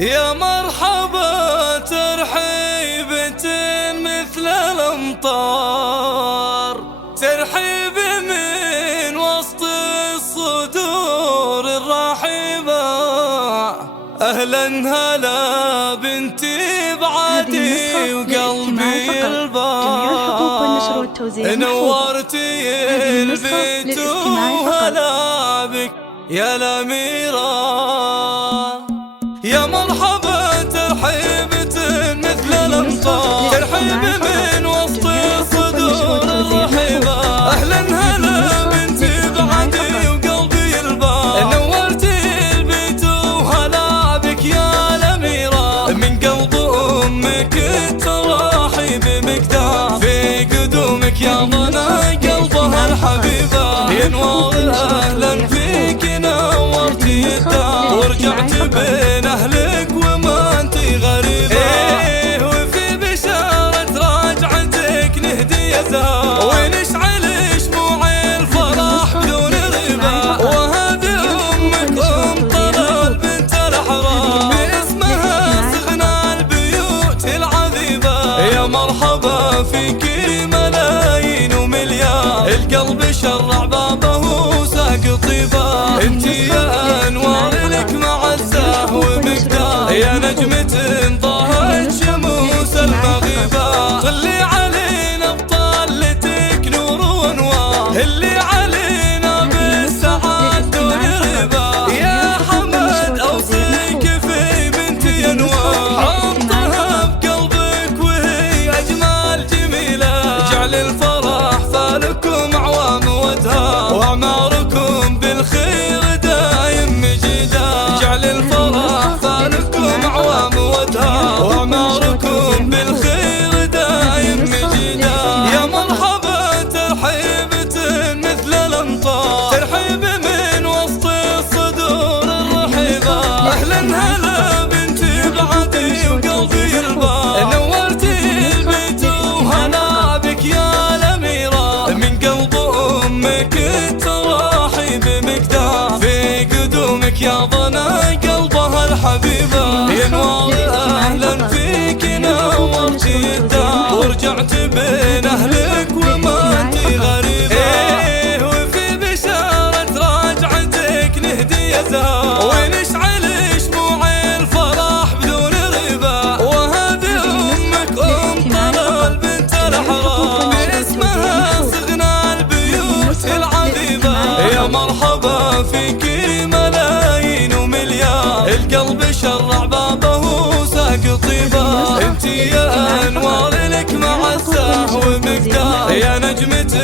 يا مرحبا ترحيبة مثل الأمطار، ترحيب من وسط الصدور الرحيبة. أهلا هلا بنتي بعدي وقلبي البار، نورتي البيت وهلا بك يا الأميرة. يا مرحبا ترحيبة مثل الأمطار، ترحيب من وسط الصدور الرحيبة. أهلا هلا بنتي بعدي وقلبي البار، نورتي البيت وهلا بك يا الأميرة. من قلب أمك التراحيب مقدار، في قدومك يا ضنا قلبها الحبيبة. ينور أهلا فيك نورتي الدار، ورجعت بين أهلك وما انتي غريبة. ايه وفي بشارة راجعتك نهدي زهر، ونشعل شموع الفرح بدون ريبة. وهذه أمك أم طلال بنت الأحرار، باسمها سغنى البيوت العذيبة. يا مرحبا فيكي ملايين ومليار، القلب شرع بابه وساق طيبة. انتي يا أنوار لك معزة ومقدار، يا نجمة طاهت شموس المغيبة. طلي علينا بطلتك نور وانوار، اللي علينا بالسعاد دون ربا. يا حمد اوصيك في بنتي انوار، حطها بقلبك وهي اجمل جميلة. جعل الفرح فالكم اعوام وادهار، واعماركم بالخير دايم مجيدا. جعل الفرح فالكم اعوام وادهار، واعماركم بالخير دايم مجيدا. يا مرحبا ترحيبة مثل الأمطار، ترحيب من وسط الصدور الرحيبة. أهلا هلا بنتي بعدي وقلبي البار، نورتي البيت وهلا بك يا الأميرة. من قلب أمك التراحيب مقدار، في قدومك يا ضنا قلبها الحبيبة. ينور أهلا فيك نورتي الدار، ورجعت بين أهلك وما انتي غريبة. ايه وفي بشارة راجعتك نهدي زهر، ونشعل شموع الفرح بدون ريبة. وهذه أمك أم طلال بنت الأحرار، باسمها سغنى البيوت العذيبة. يا مرحبا فيكي ملايين ومليار، القلب شرع بابه وساق طيبة. انتي يا أنوار لك معزة ومقدار، يا نجمة